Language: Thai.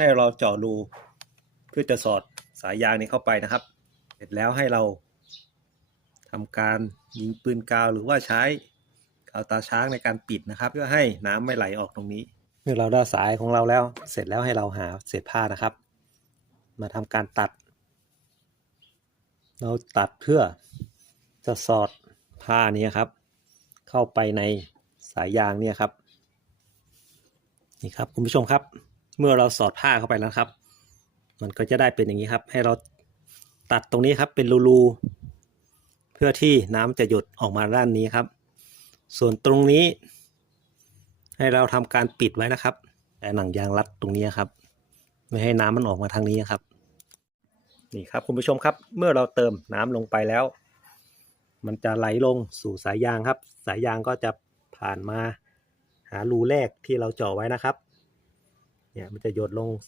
ให้เราเจาะรูเพื่อจะสอดสายยางนี้เข้าไปนะครับ เสร็จแล้วให้เราทำการยิงปืนกาวหรือว่าใช้กาวตาช้างในการปิดนะครับ เพื่อให้น้ำไม่ไหลออกตรงนี้ เมื่อเราได้สายของเราแล้ว เสร็จแล้วให้เราหาเศษผ้านะครับ มาทำการตัด เราตัดเพื่อจะสอดผ้านี้ครับ เข้าไปในสายยางเนี่ยครับ นี่ครับคุณผู้ชมครับ เมื่อเราสอดผ้าเข้าไปแล้วครับ มันก็จะได้เป็นอย่างนี้ครับ ให้เราตัดตรงนี้ครับเป็นรูๆเพื่อที่น้ำจะหยดออกมาด้านนี้ครับ ส่วนตรงนี้ ให้เราทำการปิดไว้นะครับ แต่หนังยางรัดตรงนี้ครับ ไม่ให้น้ำมันออกมาทางนี้ครับนี่ครับคุณผู้ชมครับ เมื่อเราเติมน้ำลงไปแล้ว มันจะไหลลงสู่สายยางครับ สายยางก็จะผ่านมาหารูแรกที่เราเจาะไว้นะครับ เนี่ยมันจะหยดลง